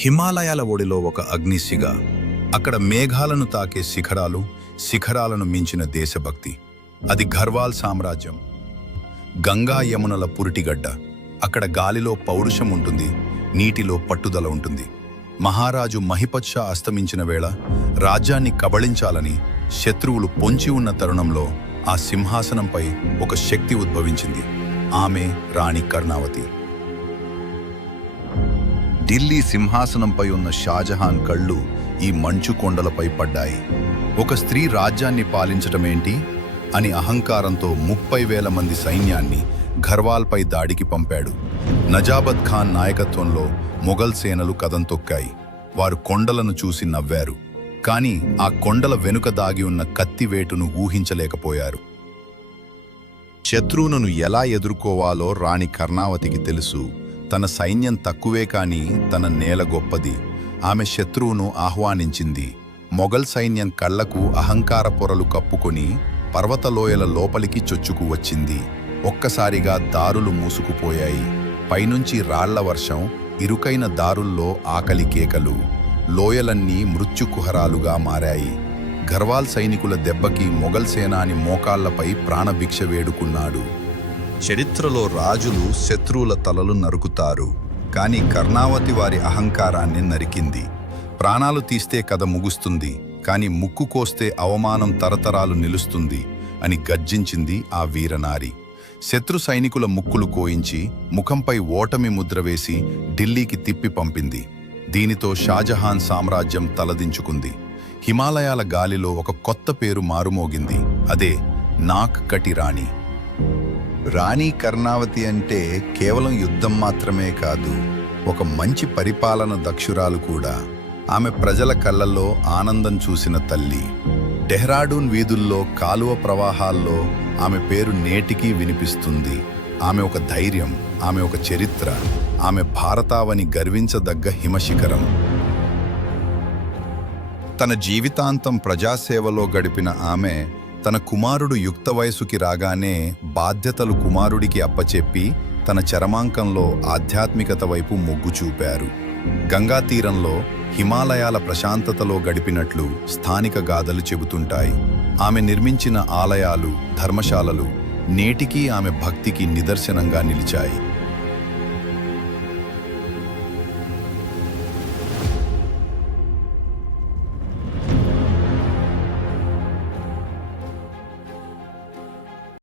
హిమాలయాల ఒడిలో ఒక అగ్నిశిగ, అక్కడ మేఘాలను తాకే శిఖరాలు, శిఖరాలను మించిన దేశభక్తి. అది ఘర్వాల్ సామ్రాజ్యం. గంగా యమునల పురిటిగడ్డ. అక్కడ గాలిలో పౌరుషం ఉంటుంది, నీటిలో పట్టుదల ఉంటుంది. మహారాజు మహిపత్ షా అస్తమించిన వేళ రాజ్యాన్ని కబళించాలని శత్రువులు పొంచి ఉన్న తరుణంలో ఆ సింహాసనంపై ఒక శక్తి ఉద్భవించింది. ఆమె రాణి కర్ణావతి. ఢిల్లీ సింహాసనంపై ఉన్న షాజహాన్ కళ్ళు ఈ మంచు కొండలపై పడ్డాయి. ఒక స్త్రీ రాజ్యాన్ని పాలించటమేంటి అని అహంకారంతో 30,000 మంది సైన్యాన్ని ఘర్వాల్పై దాడికి పంపాడు. నజాబత్ ఖాన్ నాయకత్వంలో మొఘల్ సేనలు కదం తొక్కాయి. వారు కొండలను చూసి నవ్వారు, కానీ ఆ కొండల వెనుక దాగి ఉన్న కత్తివేటును ఊహించలేకపోయారు. శత్రువును ఎలా ఎదుర్కోవాలో రాణి కర్ణావతికి తెలుసు. తన సైన్యం తక్కువే కాని తన నేల గొప్పది. ఆమె శత్రువును ఆహ్వానించింది. మొఘల్ సైన్యం కళ్లకు అహంకార పొరలు కప్పుకొని పర్వతలోయల లోపలికి చొచ్చుకు వచ్చింది. ఒక్కసారిగా దారులు మూసుకుపోయాయి. పైనుంచి రాళ్ల వర్షం, ఇరుకైన దారుల్లో ఆకలి కేకలు. లోయలన్నీ మృత్యుకుహరాలుగా మారాయి. ఘర్వాల్ సైనికుల దెబ్బకి మొఘల్ సేనాని మోకాళ్లపై ప్రాణభిక్ష వేడుకున్నాడు. చరిత్రలో రాజులు శత్రువుల తలలు నరుకుతారు, కానీ కర్ణావతి వారి అహంకారాన్ని నరికింది. ప్రాణాలు తీస్తే కథ ముగుస్తుంది, కానీ ముక్కు కోస్తే అవమానం తరతరాలు నిలుస్తుంది అని గర్జించింది ఆ వీరనారి. శత్రు సైనికుల ముక్కులు కోయించి ముఖంపై ఓటమి ముద్ర వేసి ఢిల్లీకి తిప్పి పంపింది. దీనితో షాజహాన్ సామ్రాజ్యం తలదించుకుంది. హిమాలయాల గాలిలో ఒక కొత్త పేరు మారుమోగింది. అదే నాక్ కటి రాణి. రాణి కర్ణావతి అంటే కేవలం యుద్ధం మాత్రమే కాదు, ఒక మంచి పరిపాలన దక్షురాలు కూడా. ఆమె ప్రజల కళ్ళల్లో ఆనందం చూసిన తల్లి. డెహ్రాడూన్ వీధుల్లో, కాలువ ప్రవాహాల్లో ఆమె పేరు నేటికీ వినిపిస్తుంది. ఆమె ఒక ధైర్యం, ఆమె ఒక చరిత్ర, ఆమె భారతావని గర్వించదగ్గ హిమశిఖరం. తన జీవితాంతం ప్రజాసేవలో గడిపిన ఆమె తన కుమారుడు యుక్త వయసుకి రాగానే బాధ్యతలు కుమారుడికి అప్పచెప్పి తన చరమాంకంలో ఆధ్యాత్మికత వైపు మొగ్గు చూపారు. గంగా తీరంలో హిమాలయాల ప్రశాంతతలో గడిపినట్లు స్థానిక గాథలు చెబుతుంటాయి. ఆమె నిర్మించిన ఆలయాలు, ధర్మశాలలు నేటికీ ఆమె భక్తికి నిదర్శనంగా నిలిచాయి.